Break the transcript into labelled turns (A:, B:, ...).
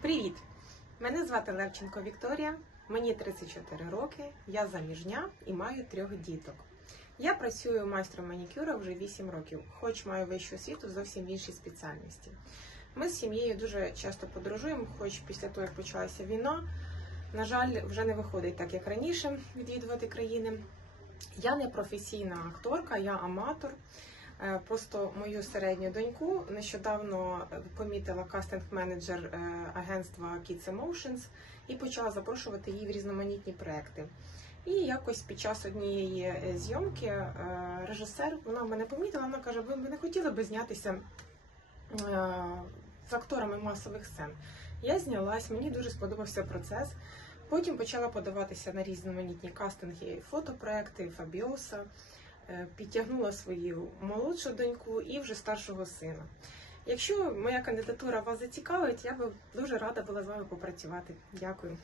A: Привіт! Мене звати Левченко Вікторія, мені 34 роки, я заміжня і маю трьох діток. Я працюю майстром манікюра вже 8 років, хоч маю вищу освіту зовсім в іншій спеціальності. Ми з сім'єю дуже часто подорожуємо, хоч після того, як почалася війна, на жаль, вже не виходить так, як раніше, відвідувати країни. Я не професійна акторка, я аматор. Е, Просто мою середню доньку нещодавно помітила кастинг-менеджер е, агентства Kids Emotions і почала запрошувати її в різноманітні проекти. І якось під час однієї е, зйомки режисер вона мене помітила. Вона каже: Ви не хотіли би знятися з акторами масових сцен? Я знялась, мені дуже сподобався процес. Потім почала подаватися на різноманітні кастинги, фотопроекти, Фабіоса. Е, Підтягнула свою молодшу доньку і вже старшого сина. Якщо моя кандидатура вас зацікавить, я би дуже рада була з вами попрацювати. Дякую.